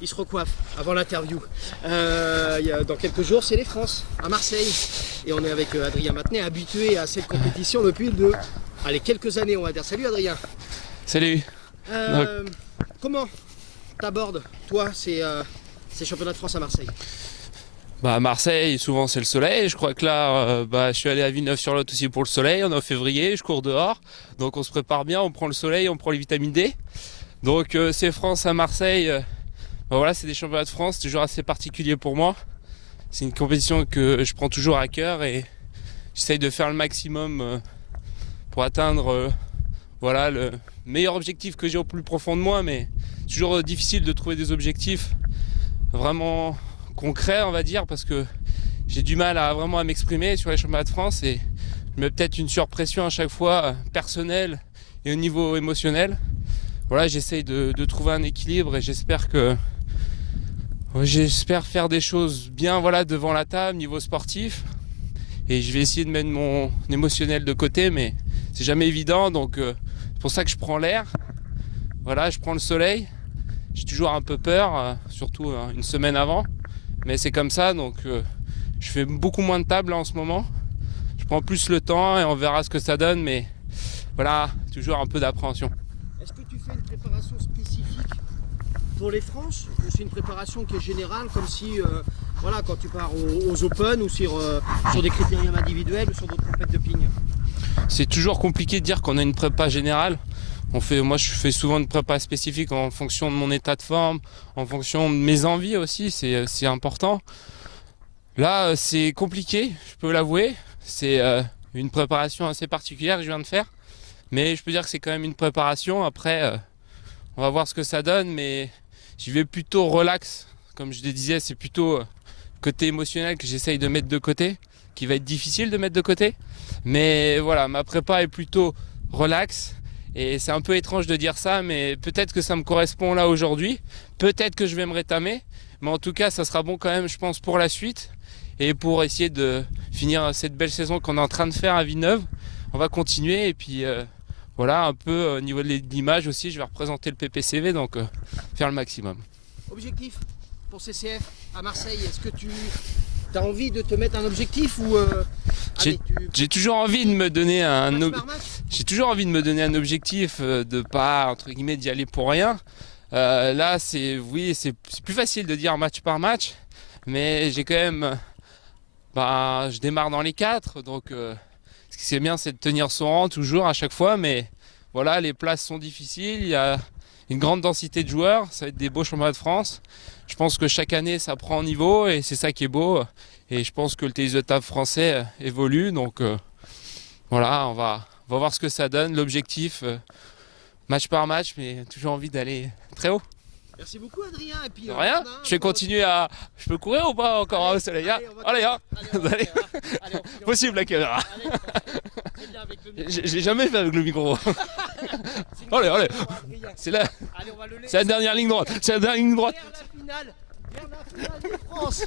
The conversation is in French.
Il se recoiffe avant l'interview. Dans quelques jours, c'est les France à Marseille. Et on est avec Adrien Matenet, habitué à cette compétition depuis quelques années, on va dire. Salut Adrien. Salut. Comment t'abordes, toi, ces championnats de France à Marseille? À Marseille, souvent c'est le soleil. Je crois que là, je suis allé à Villeneuve-sur-Lot aussi pour le soleil. On est en février, je cours dehors. Donc on se prépare bien, on prend le soleil, on prend les vitamines D. Donc c'est France à Marseille. Voilà, c'est des championnats de France, toujours assez particulier pour moi. C'est une compétition que je prends toujours à cœur et j'essaye de faire le maximum pour atteindre le meilleur objectif que j'ai au plus profond de moi. Mais c'est toujours difficile de trouver des objectifs vraiment concret, on va dire, parce que j'ai du mal à vraiment m'exprimer sur les championnats de France et je mets peut-être une surpression à chaque fois personnelle et au niveau émotionnel. Voilà, j'essaye de trouver un équilibre et j'espère faire des choses bien, voilà, devant la table niveau sportif, et je vais essayer de mettre mon émotionnel de côté, mais c'est jamais évident, donc c'est pour ça que je prends l'air, voilà, je prends le soleil. J'ai toujours un peu peur, surtout une semaine avant. Mais c'est comme ça, donc je fais beaucoup moins de tables là, en ce moment. Je prends plus le temps et on verra ce que ça donne, mais voilà, toujours un peu d'appréhension. Est-ce que tu fais une préparation spécifique pour les France, ou c'est une préparation qui est générale, comme si, quand tu pars aux Open ou sur des critériums individuels ou sur d'autres compétitions de ping? C'est toujours compliqué de dire qu'on a une prépa générale. Moi je fais souvent une prépa spécifique en fonction de mon état de forme, en fonction de mes envies aussi, c'est important. Là c'est compliqué, je peux l'avouer, c'est une préparation assez particulière que je viens de faire, mais je peux dire que c'est quand même une préparation. Après on va voir ce que ça donne, mais j'y vais plutôt relax, comme je le disais, c'est plutôt côté émotionnel que j'essaye de mettre de côté, qui va être difficile de mettre de côté, mais voilà, ma prépa est plutôt relax. Et c'est un peu étrange de dire ça, mais peut-être que ça me correspond là aujourd'hui. Peut-être que je vais me rétamer. Mais en tout cas, ça sera bon quand même, je pense, pour la suite. Et pour essayer de finir cette belle saison qu'on est en train de faire à Villeneuve. On va continuer. Et puis voilà, un peu au niveau de l'image aussi, je vais représenter le PPCV. Donc faire le maximum. Objectif pour CCF à Marseille, est-ce que tu as envie de te mettre un objectif ou j'ai toujours envie de me donner j'ai toujours envie de me donner un objectif, de pas entre guillemets d'y aller pour rien. Là c'est plus facile de dire match par match, mais j'ai quand même je démarre dans les 4, donc ce qui c'est bien, c'est de tenir son rang toujours à chaque fois, mais voilà, les places sont difficiles, il y a une grande densité de joueurs, ça va être des beaux championnats de France. Je pense que chaque année ça prend en niveau et c'est ça qui est beau. Et je pense que le tennis de table français évolue, donc voilà, on va voir ce que ça donne. L'objectif, match par match, mais toujours envie d'aller très haut. Merci beaucoup Adrien. Et puis, rien, je vais continuer à... Je peux courir ou pas encore au soleil? Allez, possible la caméra. Je l'ai jamais fait avec le micro. Allez. C'est la dernière ligne droite. C'est la dernière ligne droite. Vers la finale de France.